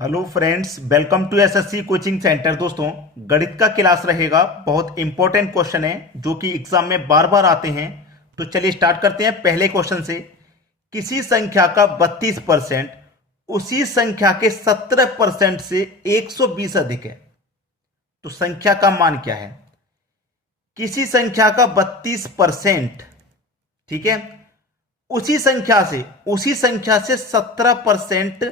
Hello friends, welcome to SSC coaching centre. दोस्तों, गणित का क्लास रहेगा। बहुत इंपॉर्टेंट क्वेश्चन है जो कि एग्जाम में बार बार आते हैं। तो चलिए स्टार्ट करते हैं पहले क्वेश्चन से। किसी संख्या का 32% उसी संख्या के 17% से 120 अधिक है, तो संख्या का मान क्या है? किसी संख्या का 32%, ठीक है, उसी संख्या से 17%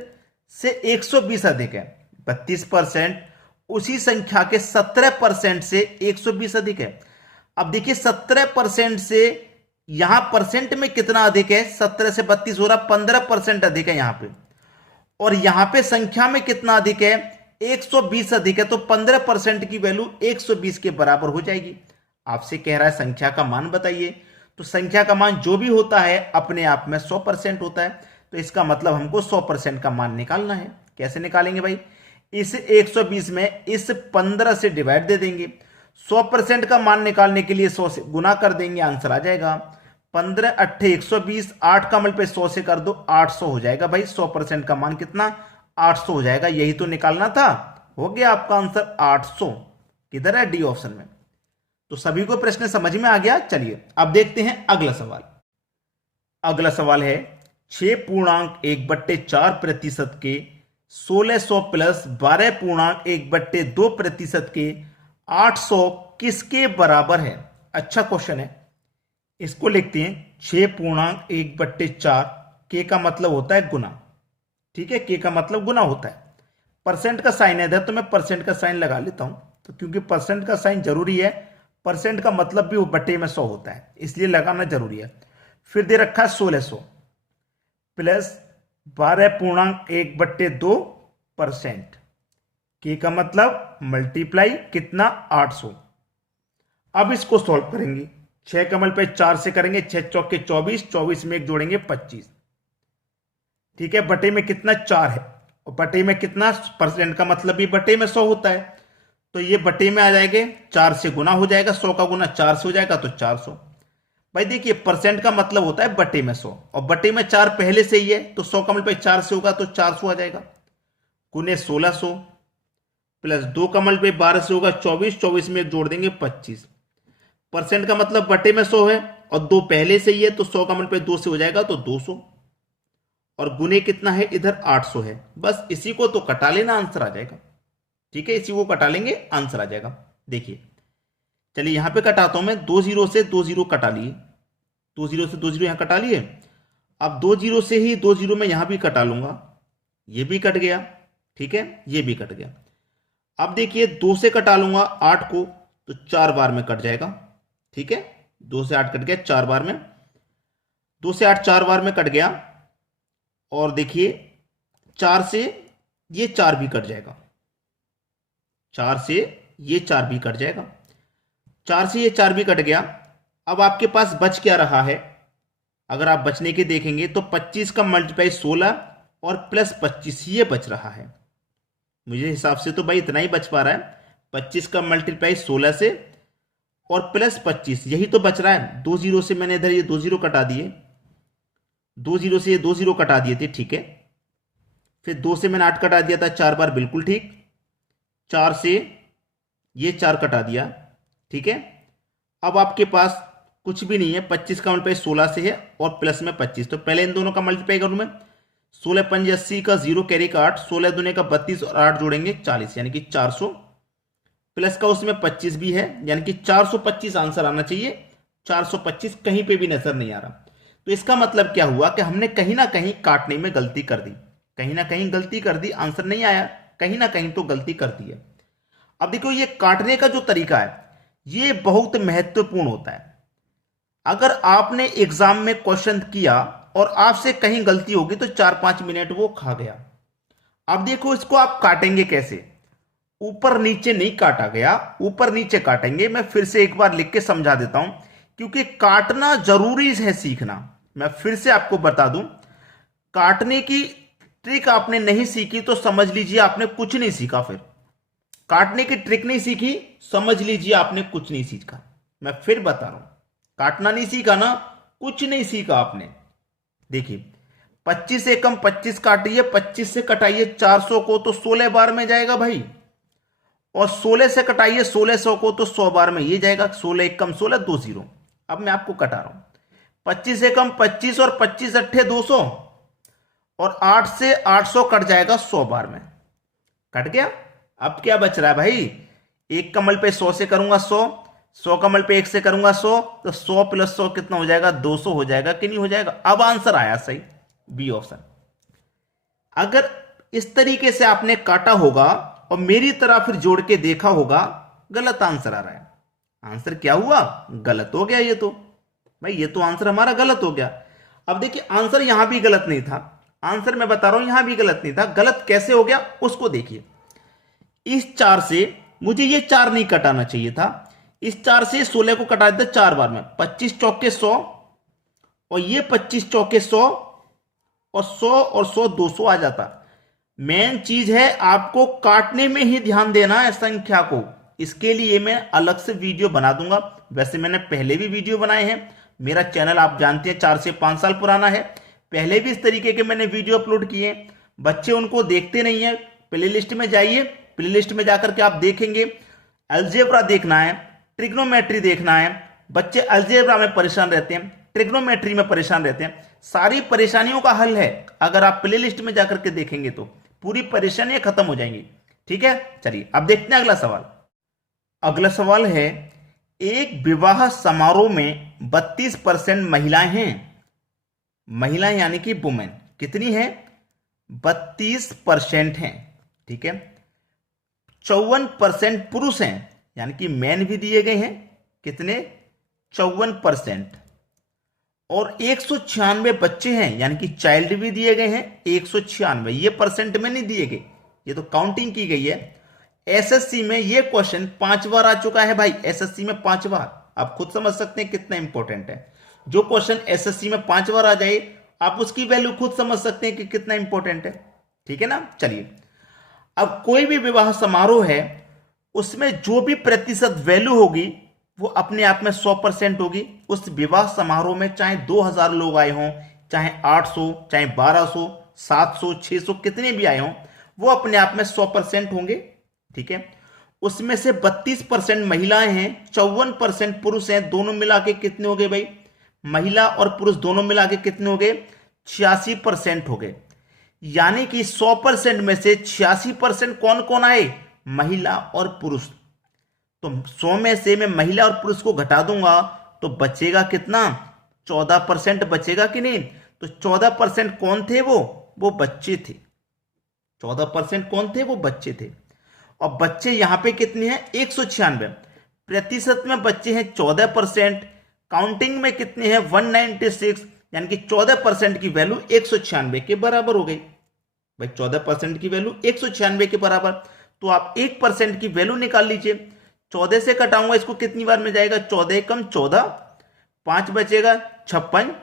से 120 अधिक है। 32% उसी संख्या के 17% से 120 अधिक है। अब देखिए 17% से यहां परसेंट में कितना अधिक है? 17 से 32 हो रहा, 15% अधिक है यहां पे। और यहां पे संख्या में कितना अधिक है? 120 अधिक है। तो 15% की वैल्यू 120 के बराबर हो जाएगी। आपसे कह रहा है संख्या का मान बताइए। तो संख्या का मान जो भी होता है अपने आप में 100% होता है। तो इसका मतलब हमको 100% का मान निकालना है। कैसे निकालेंगे भाई? इस 120 में इस 15 से डिवाइड दे देंगे। 100% का मान निकालने के लिए 100 से गुना कर देंगे, आंसर आ जाएगा। 15 अट्ठे 120, 8 का मल्टीप्लाई 100 से कर दो, 800 हो जाएगा भाई। 100% का मान कितना? 800 हो जाएगा। यही तो निकालना था। हो गया आपका आंसर 800। किधर है? डी ऑप्शन में। तो सभी को प्रश्न समझ में आ गया। चलिए अब देखते हैं अगला सवाल। अगला सवाल है 6.1/4% के 1600 प्लस 12.1/2% के 800 किसके बराबर है? अच्छा क्वेश्चन है। इसको लिखते हैं 6.1/4। के का मतलब होता है गुना, ठीक है। के का मतलब गुना होता है। परसेंट का साइन है इधर, तो मैं परसेंट का साइन लगा लेता हूं। तो क्योंकि परसेंट का साइन जरूरी है, परसेंट का मतलब भी वो बटे में 100 होता है, इसलिए लगाना जरूरी है। फिर दे रखा है 1600 प्लस 12.1/2%। के का मतलब मल्टीप्लाई कितना? 800। अब इसको सॉल्व करेंगे। 6 का मल्टीप्लाई 4 से करेंगे, 6 चौके 24, 24 में एक जोड़ेंगे 25, ठीक है। बटे में कितना? 4 है। और बटे में कितना? परसेंट का मतलब भी बटे में 100 होता है। तो ये बटे में आ जाएंगे, 4 से गुना हो जाएगा। 100 का गुना 4 से हो जाएगा, तो 400। भाई देखिए परसेंट का मतलब होता है बटे में 100, और बटे में 4 पहले से ही है, तो 100 का मल्टीप्लाई 4 से होगा, तो 400 आ जाएगा। गुने 1600 प्लस 2 का मल्टीप्लाई 12 से होगा 24, 24 में एक जोड़ देंगे 25। परसेंट का मतलब बटे में 100 है, और 2 पहले से ही है, तो 100 का मल्टीप्लाई 2 से हो जाएगा, तो 200। और गुने कितना है? इधर 800 है। बस इसी को तो कटा लेना, आंसर आ जाएगा। ठीक है, इसी को कटा लेंगे, आंसर आ जाएगा। देखिए चलिए यहां पे कटाता हूं मैं। 2 जीरो से 2 जीरो कटा लिए, 2 जीरो से 2 जीरो यहां कटा लिए। अब 2 जीरो से ही 2 जीरो में यहां भी कटा लूंगा, ये भी कट गया, ठीक है, ये भी कट गया। अब देखिए 2 से कटा लूंगा 8 को, तो 4 बार में कट जाएगा, ठीक है। 2 से 8 कट गया 4 बार में, 2 से 8 4 बार में कट गया। और देखिए 4 से ये 4 भी कट जाएगा, 4 से ये 4 भी कट जाएगा, 4 से ये 4 भी कट गया। अब आपके पास बच क्या रहा है? अगर आप बचने के देखेंगे तो 25 का मल्टीप्लाई 16 और प्लस 25 ये बच रहा है। मुझे हिसाब से तो भाई इतना ही बच पा रहा है। 25 का मल्टीप्लाई 16 से और प्लस 25, यही तो बच रहा है। 2 जीरो से मैंने इधर ये 2 जीरो कटा दिए, 2 जीरो से ये 2 जीरो कटा दिए थे, ठीक है। फिर 2 से मैंने 8 कटा दिया था 4 बार, बिल्कुल ठीक। 4 से ये 4 कटा दिया, ठीक है। अब आपके पास कुछ भी नहीं है। 25 का मल्टीप्लाई 16 से है और प्लस में 25, तो पहले इन दोनों का मल्टीप्लाई करूं मैं। 16 पंजे 80 का 0 कैरी का 8, 16 दूने का 32 और 8 जोड़ेंगे 40, यानी कि 400। प्लस का उसमें 25 भी है, यानी कि 425 आंसर आना चाहिए। 425 कहीं पे भी नजर नहीं आ रहा। तो इसका मतलब क्या हुआ कि हमने कहीं ना कहीं काटने में गलती कर दी, कहीं ना कहीं गलती कर दी, आंसर नहीं आया, कहीं ना कहीं तो गलती कर दी है। अब देखो ये काटने का जो तरीका है ये बहुत महत्वपूर्ण होता है। अगर आपने एग्जाम में क्वेश्चन किया और आपसे कहीं गलती होगी तो 4-5 मिनट वो खा गया। अब देखो इसको आप काटेंगे कैसे? ऊपर नीचे नहीं काटा गया, ऊपर नीचे काटेंगे। मैं फिर से एक बार लिख के समझा देता हूं, क्योंकि काटना जरूरी है सीखना। मैं फिर से आपको बता दूं, काटने की ट्रिक आपने नहीं सीखी तो समझ लीजिए आपने कुछ नहीं सीखा। फिर काटने की ट्रिक नहीं सीखी, समझ लीजिए आपने कुछ नहीं सीखा। मैं फिर बता रहा हूं, काटना नहीं सीखा ना, कुछ नहीं सीखा आपने। देखिए 25 एकम 25 काटिए, 25 से कटाइए 400 को तो 16 बार में जाएगा भाई, और 16 से कटाइए 1600 को तो 100 बार में ये जाएगा। 16 एकम 16, 2 0। अब मैं आपको कटा रहा हूं, 25 एकम 25 और 25 अट्ठे 200, और 8 से 800 कट जाएगा 100 बार में, कट गया। अब क्या बच रहा है भाई, एक कमल पे 100 से करूंगा 100, 100 कमल पे 1 से करूंगा 100, तो 100 प्लस 100 कितना हो जाएगा, 200 हो जाएगा कि नहीं हो जाएगा। अब आंसर आया सही, बी ऑप्शन। अगर इस तरीके से आपने काटा होगा और मेरी तरह फिर जोड़ के देखा होगा, गलत आंसर आ रहा है। आंसर क्या हुआ, गलत हो गया ये तो भाई, ये तो आंसर हमारा गलत हो गया। अब देखिए आंसर यहां भी गलत नहीं था, आंसर मैं बता रहा हूं यहां भी गलत नहीं था, गलत कैसे हो गया उसको देखिए। इस 4 से मुझे ये 4 नहीं कटाना चाहिए था, इस 4 से 16 को कटा देता 4 बार में, 25 चौके 100, और ये 25 चौके 100, और 100 और 100 200 आ जाता। मेन चीज है आपको काटने में ही ध्यान देना है संख्या को, इसके लिए मैं अलग से वीडियो बना दूंगा। वैसे मैंने पहले भी वीडियो बनाए हैं, मेरा चैनल आप जानते हैं 4 से 5 साल पुराना है, पहले भी इस तरीके के मैंने वीडियो अपलोड किए, बच्चे उनको देखते नहीं है। प्लेलिस्ट में जाइए, प्लेलिस्ट में जाकर के आप देखेंगे, अलजेब्रा देखना है, ट्रिग्नोमेट्री देखना है। बच्चे अलजेब्रा में परेशान रहते हैं, ट्रिग्नोमेट्री में परेशान रहते हैं, सारी परेशानियों का हल है अगर आप प्लेलिस्ट में जाकर के देखेंगे तो पूरी परेशानियां खत्म हो जाएंगी। ठीक है, चलिए अब देखते हैं अगला सवाल। अगला सवाल है, एक विवाह समारोह में 32% महिलाएं हैं, महिलाएं यानी कि वुमेन कितनी है, 32% हैं। ठीक है, 54% पुरुष हैं, यानी कि मैन भी दिए गए हैं, कितने, 54%, और 196 बच्चे हैं, यानी कि चाइल्ड भी दिए गए हैं 196। ये परसेंट में नहीं दिए गए, ये तो काउंटिंग की गई है। एसएससी में ये क्वेश्चन 5 बार आ चुका है भाई, एसएससी में 5 बार, आप खुद समझ सकते हैं कितना इंपॉर्टेंट है। जो क्वेश्चन एसएससी में 5 बार आ जाए आप उसकी वैल्यू खुद समझ सकते हैं कि कितना इंपॉर्टेंट है। ठीक है ना, चलिए अब कोई भी विवाह समारोह है उसमें जो भी प्रतिशत वैल्यू होगी वो अपने आप में 100% होगी। उस विवाह समारोह में चाहे 2000 लोग आए हों, चाहे 800, चाहे 1200, 700, 600 कितने भी आए हों, वो अपने आप में 100% होंगे। ठीक है, उसमें से 32% महिलाएं हैं, 54% पुरुष हैं, दोनों मिला के कितने हो गए भाई, महिला और पुरुष दोनों मिला के कितने हो गए, 86% हो गए। यानी कि 100% में से 86% कौन कौन आए, महिला और पुरुष। तो 100 में से मैं महिला और पुरुष को घटा दूंगा तो बचेगा कितना, 14% बचेगा कि नहीं। तो 14% कौन थे, वो बच्चे थे। 14% कौन थे, वो बच्चे थे। और बच्चे यहां पे कितने हैं, 196। प्रतिशत में बच्चे हैं 14%, काउंटिंग में कितने हैं 196, यानी कि 14% की वैल्यू 196 के बराबर हो गई भाई। 14% की वैल्यू 196 के बराबर, तो आप 1% की वैल्यू निकाल लीजिए। 14 से कटाऊंगा इसको कितनी बार में जाएगा, 14 कम 14, 5 बचेगा 56,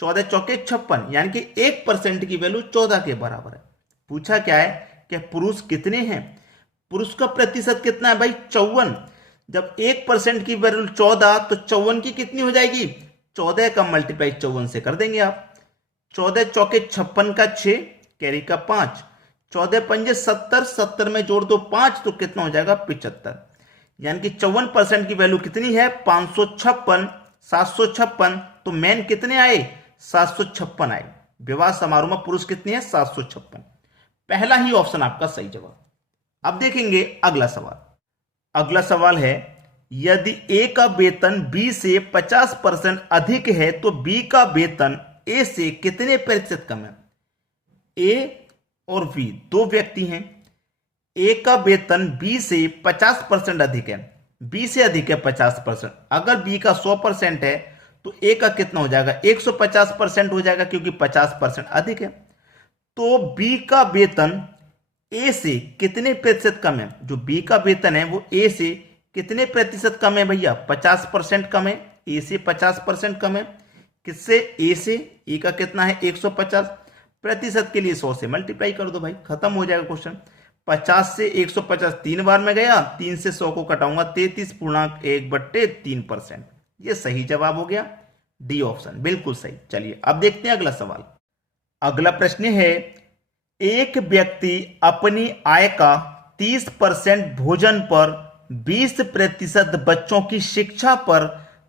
14 चौके 56, यानी कि 1% की वैल्यू 14 के बराबर है। पूछा क्या है कि पुरुष कितने हैं, पुरुष का प्रतिशत कितना है भाई, 54। जब 1% की वैल्यू 14 तो 54 की कितनी हो जाएगी, 14 का मल्टीप्लाई 54 से कर देंगे आप। 14 चौके 56 का 6, कैरी का 5, 14 पंजे 70, 70 में जोड़ दो 5 तो कितना हो जाएगा 75। यानी कि 54% की वैल्यू कितनी है 556, 756। तो मैन कितने आए, 756 आए। विवाह समारोह में पुरुष कितने हैं, 756। पहला ही ऑप्शन आपका सही जवाब। अब देखेंगे अगला सवाल। अगला सवाल है, यदि ए का वेतन बी से 50% अधिक है तो बी का वेतन ए से कितने प्रतिशत कम है। ए और बी दो व्यक्ति हैं, ए का वेतन बी से 50% अधिक है, बी से अधिक है 50%। अगर बी का 100% है तो ए का कितना हो जाएगा, 150% हो जाएगा, क्योंकि 50% अधिक है। तो बी का वेतन ए से कितने प्रतिशत कम है, जो बी का वेतन है वो ए से कितने प्रतिशत कम है भैया, 50% कम है। ए से 50% कम है, किससे, ए से। ए का कितना है 150, प्रतिशत के लिए 100 से मल्टीप्लाई कर दो भाई, खत्म हो जाएगा क्वेश्चन। 50 से 150 3 बार में गया, 3 से 100 को कटाऊंगा 33.1/3%। ये सही जवाब हो गया, डी ऑप्शन बिल्कुल सही। चलिए अब देखते हैं अगला सवाल। अगला प्रश्न है, एक व्यक्ति अपनी आय का 30% भोजन पर, 20% बच्चों की शिक्षा पर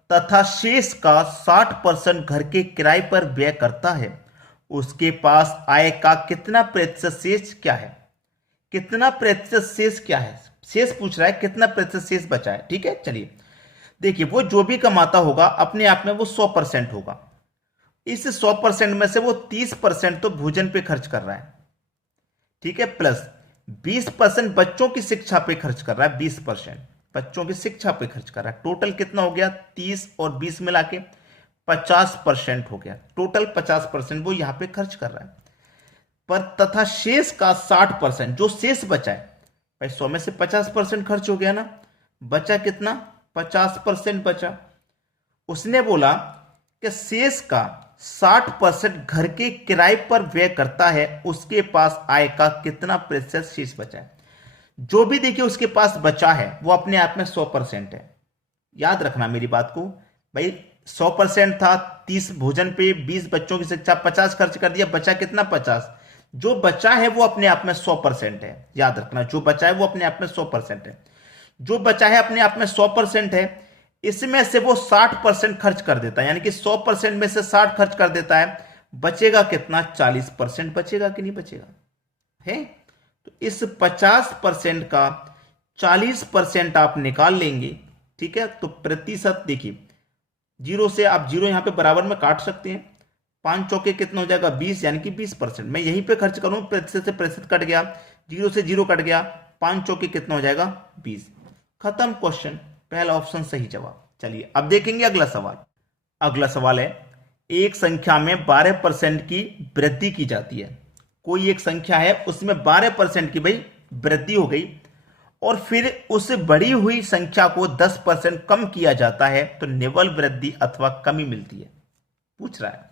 तथा शेष का 60% घर के किराए पर व्यय करता है। उसके पास आय का कितना प्रतिशत शेष क्या है? कितना प्रतिशत शेष क्या है? शेष पूछ रहा है, कितना प्रतिशत शेष बचा है। ठीक है, चलिए देखिए, वो जो भी कमाता होगा अपने आप में वो 100% होगा। इस 100% में से वो 30% तो भोजन पे खर्च कर रहा है, ठीक है, प्लस 20% बच्चों की शिक्षा पे खर्च कर रहा है। 20% बच्चों की शिक्षा पे खर्च कर रहा है। टोटल कितना हो गया? 30 और 20 मिला के 50% हो गया। टोटल 50% वो यहां पे खर्च कर रहा है। पर तथा शेष का 60%, जो शेष बचा है भाई, 100 में से 50% खर्च हो गया ना, बचा कितना? 50% बचा। उसने बोला कि शेष का 60% घर के किराए पर व्यय करता है, उसके पास आय का कितना प्रतिशत शेष बचा है? जो भी देखिए उसके पास बचा है वो अपने आप में 100% है। याद रखना मेरी बात को भाई, 100% था 30 भोजन पे, 20 बच्चों की शिक्षा, 50 खर्च कर दिया, बचा कितना? 50। जो बचा है वो अपने आप में 100% है। याद रखना, जो बचा है वो अपने आप में 100% है। जो बचा है अपने आप में 100% है, इसमें से वो 60% खर्च कर देता है, यानी कि 100% में से 60 खर्च कर देता है। बचेगा कितना? 40% बचेगा कि नहीं बचेगा? है तो इस 50% का 40% आप निकाल लेंगे, ठीक है। तो प्रतिशत देखिए, जीरो से आप जीरो यहां पे बराबर में काट सकते हैं। 5 चौके कितना हो जाएगा? 20, यानी कि 20%। मैं यहीं पे खर्च करूं, प्रतिशत से प्रतिशत कट गया, जीरो से जीरो कट गया, 5 चौके कितना हो जाएगा? 20। खत्म क्वेश्चन, पहला ऑप्शन सही जवाब। चलिए अब देखेंगे अगला सवाल। अगला सवाल है, एक संख्या में 12% की वृद्धि की जाती है। कोई एक संख्या है उसमें 12% की भाई वृद्धि हो गई, और फिर उस बढ़ी हुई संख्या को 10% कम किया जाता है, तो निव्वल वृद्धि अथवा कमी मिलती है। पूछ रहा है,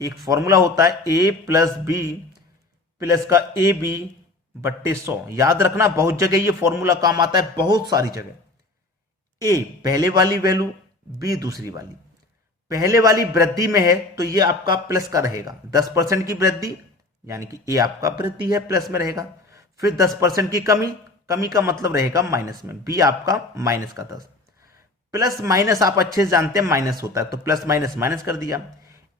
एक फॉर्मूला होता है a प्लस बी प्लस का ए बी बट्टे 100। याद रखना, बहुत जगह ये फॉर्मूला काम आता है, बहुत सारी जगह। a पहले वाली वैल्यू, b दूसरी वाली। पहले वाली वृद्धि में है तो ये आपका प्लस का रहेगा, 10% की वृद्धि, यानी कि a आपका वृद्धि है, प्लस में रहेगा। फिर 10% की कमी, कमी का मतलब रहेगा माइनस में, b आपका माइनस का 10। प्लस माइनस आप अच्छे से जानते हैं माइनस होता है, तो प्लस माइनस माइनस कर दिया।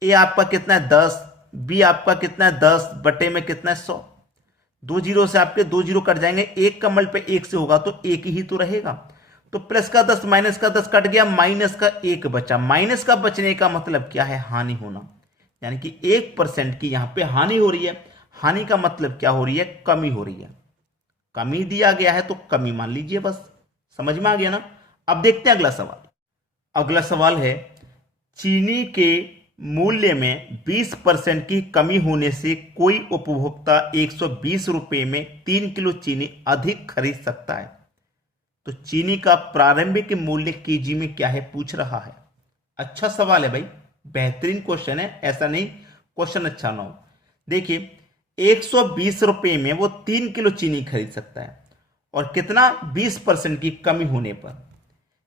a आपका कितना है? 10। b आपका कितना है? 10 बटे में कितना है? 100। 2 जीरो से आपके 2 जीरो कट जाएंगे, एक कमल पे 1 से होगा तो एक ही तो रहेगा। तो प्लस का 10 माइनस का 10 कट गया, माइनस का 1 बचा। माइनस का बचने का मतलब क्या है? हानि होना, यानी कि 1% की यहां पे हानि हो रही है। हानि का मतलब क्या हो रही है? कमी हो रही है। कमी दिया गया है तो कमी मान लीजिए, बस। समझ में आ गया ना? अब देखते हैं अगला सवाल। अगला सवाल है, चीनी के मूल्य में 20% की कमी होने से कोई उपभोक्ता 120 रुपए में 3 किलो चीनी अधिक खरीद सकता है। तो चीनी का प्रारंभिक मूल्य केजी में क्या है, पूछ रहा है। अच्छा सवाल है भाई, बेहतरीन क्वेश्चन है, ऐसा नहीं क्वेश्चन अच्छा ना हो। देखिए, 120 रुपए में वो 3 किलो चीनी खरीद सकता है, और कितना? 20% की कमी होने पर,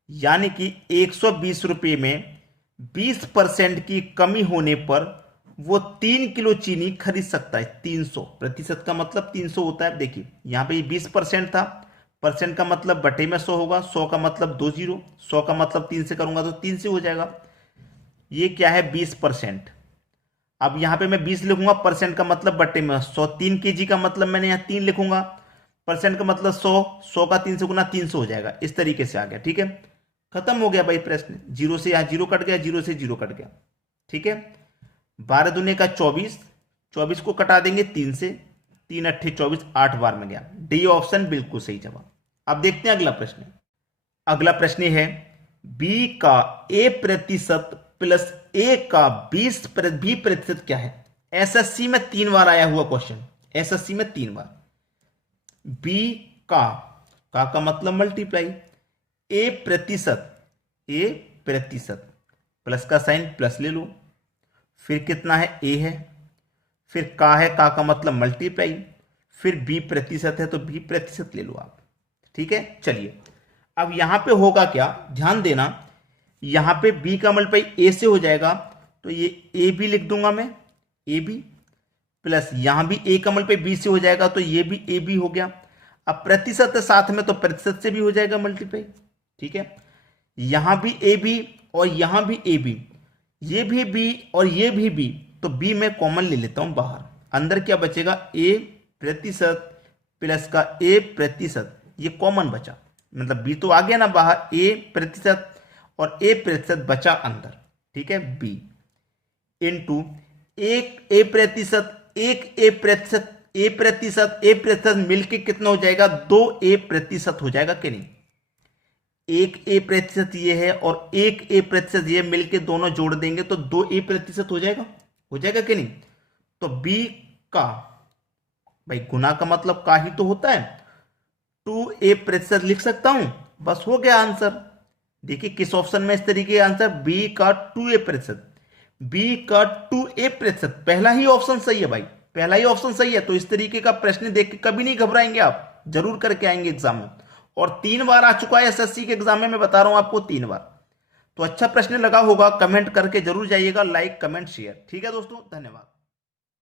यानी कि 120 रुपए में 20% की कमी होने पर वो 3 किलो चीनी खरीद सकता है। 300 प्रतिशत का मतलब 300 होता है। देखिए यहां पे 20% था, परसेंट का मतलब बटे में 100 होगा, 100 का मतलब 2 जीरो, 100 का मतलब 3 से करूंगा तो 3 से हो जाएगा। ये क्या है? 20%। अब यहां पे मैं 20 लिखूंगा, परसेंट का मतलब बटे में 100, 3 केजी का मतलब मैंने यहां 3 लिखूंगा, परसेंट का मतलब 100, 100 का 3 से गुना 300 हो जाएगा। इस तरीके से आ गया, ठीक है। खत्म हो गया भाई प्रश्न, जीरो से यहां जीरो कट गया, जीरो से जीरो कट गया, ठीक है। 12 दूने का 24, 24 को कटा देंगे 3 से, 3 अट्ठे 24, 8 बार में गया। डी ऑप्शन बिल्कुल सही जवाब। अब देखते हैं अगला प्रश्न। अगला प्रश्न है, बी का ए प्रतिशत प्लस ए का 20% क्या है? एसएससी में 3 बार आया हुआ क्वेश्चन, एसएससी में 3 बार। बी का मतलब मल्टीप्लाई, ए प्रतिशत प्लस का साइन प्लस ले लो, फिर कितना है? ए है, फिर का है, का मतलब मल्टीप्लाई, फिर बी प्रतिशत है तो बी प्रतिशत ले लो आप, ठीक है। चलिए अब यहां पे होगा क्या, ध्यान देना। यहां पे बी का मल्टीप्लाई ए से हो जाएगा, तो ये ए बी लिख दूंगा मैं, ए बी, प्लस यहां भी ए कमल पे बी से हो जाएगा तो ये भी ए बी हो गया। अब प्रतिशत है साथ में तो प्रतिशत से भी हो जाएगा मल्टीप्लाई। ठीक है, यहां भी ए बी और यहां भी ए बी, ये भी बी और ये भी बी, तो बी मैं कॉमन ले लेता हूं बाहर। अंदर क्या बचेगा, ए प्रतिशत प्लस का ए प्रतिशत, ये कॉमन बचा, मतलब बी तो आ गया ना बाहर, ए प्रतिशत और ए प्रतिशत बचा अंदर। ठीक है, बी इंटू एक ए प्रतिशत, एक ए प्रतिशत, ए प्रतिशत ए प्रतिशत मिलके कितना हो जाएगा, 2 ए प्रतिशत हो जाएगा कि नहीं। एक ए प्रतिशत ये है और एक ए प्रतिशत ये मिलके दोनों जोड़ देंगे तो 2 ए प्रतिशत हो जाएगा कि नहीं। तो बी का, भाई गुना का मतलब का ही तो होता है, 2 ए प्रतिशत लिख सकता हूं, बस हो गया आंसर। देखिए किस ऑप्शन में इस तरीके का आंसर, बी का 2 ए प्रतिशत, बी का 2 ए प्रतिशत, पहला ही ऑप्शन सही है भाई, पहला ही ऑप्शन सही है। तो इस तरीके का प्रश्न देख के कभी नहीं घबराएंगे आप, जरूर करके आएंगे एग्जाम में। और 3 बार आ चुका है एसएससी के एग्जाम में, मैं बता रहा हूं आपको 3 बार। तो अच्छा प्रश्न लगा होगा, कमेंट करके जरूर जाइएगा, लाइक कमेंट शेयर। ठीक है दोस्तों, धन्यवाद।